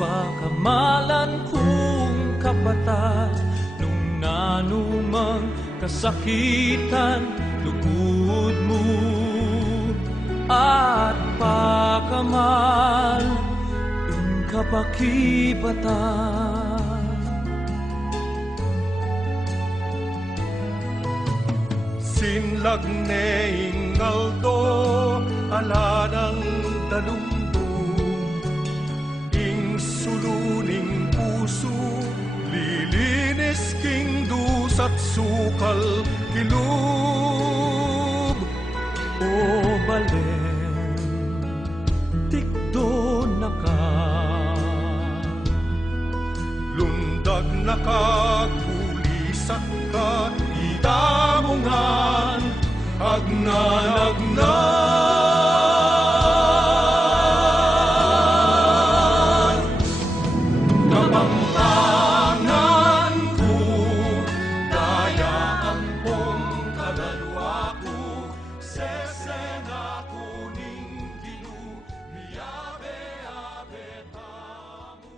pagkamalan kong kapatat, nung nanumang kasakitan, lugod mo at pakamal ang kapakibatan. Sinlag ne ingaldo alanang dalumdum, ing suluning puso lilinis king dusat sukal kilub. O balen tikdo na ka, lundag na kagulisan ka, itamungan agnan-agnan. Kapampangan ko, daya ampong kagalwa ko, sesena ko ning ginu, miyabe-abe tamo.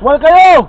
Wal kayo!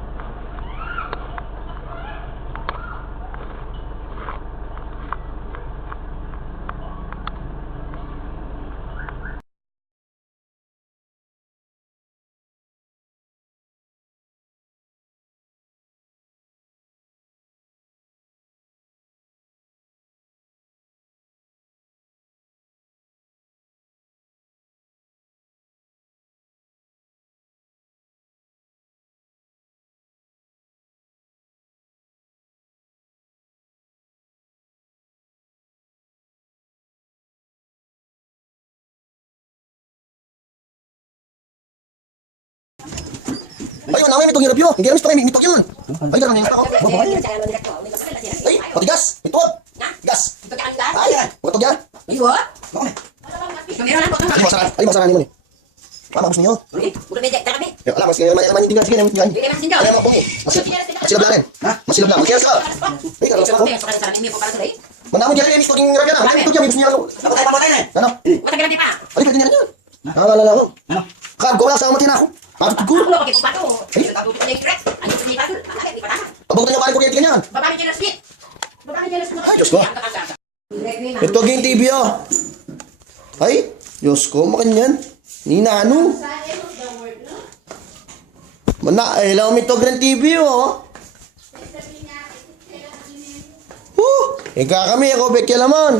Ayun, namin itong hirap yun. Hindi namin ito kayo, mitok yun. Ay, gano'n yung ako. Ay, patigas. Ito. Gas. Ay, ito yan. Ay, masaran naman eh. Mama, gusto niyo? Wala, mas naman yung tingnan. Sige, naman. Ayaw mo, pungi. Masilab lang rin. Masilab lang. Magkiras ka. Ay, gano'n siya ako. Manamon dyan rin, mitok yung hirap yan. Ay, ito dyan, gusto niyo. Ako tayo pamatay na eh. Ano? Ay, pwede niya na yan. Nakalala ko. Kab, ko lang sa matin ako. Patut ko. Abang niyo pa rin kuryente ganyan. Ay, Diyos ko. Ito game TV oh. Ay, Diyos ko, makanyan. Nina ano? Mana, ay lang ito Grand TV oh. Ika kami, ako bekya lamon.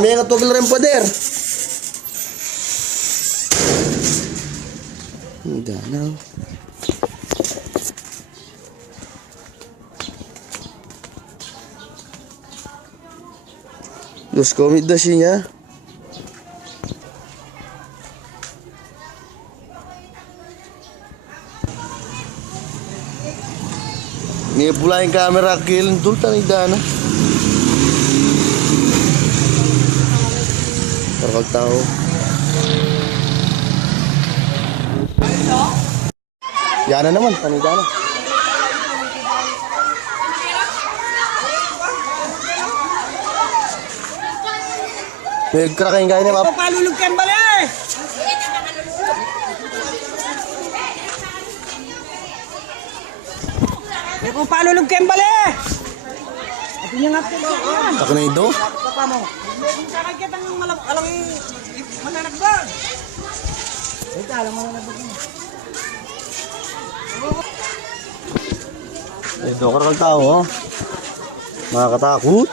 May natugil rin poder. Danaw. Diyos ko, may dasi niya. May pula yung camera kilin tulta ni Dana. Parang tao. Yan na naman, panida na. May krakain gaya na, Pap. Palulog kembali! May kung palulog kembali! Ito niya nga po. Ako na ito? Papa mo. Kung kakakit ang alang mananagbag. Ito, alam mo nananagbag mo. Ito ka tao, oh. Makakatakot.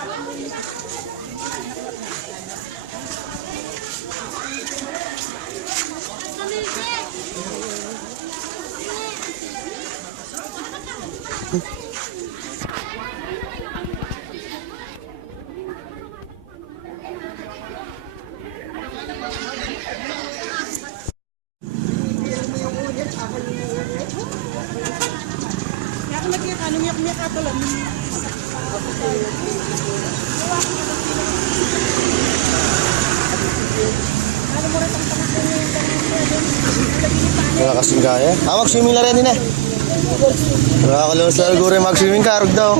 Wala kasing kaya. Mag-swimming na rin din eh. Nakakalunod sa siguro mag-swimming ka, arog daw.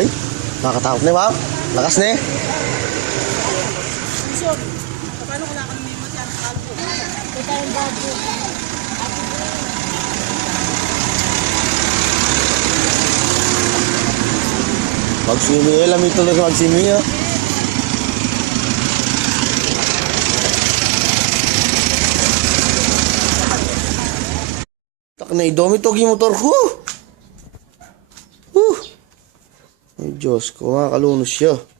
Ay, nakakatakot na wow. Lakas na eh. Mag-swimming eh, lamig tuloy sa mag-swimming eh. Tak na idomi to motor ko. Ay Diyos ko, makakalunos siya.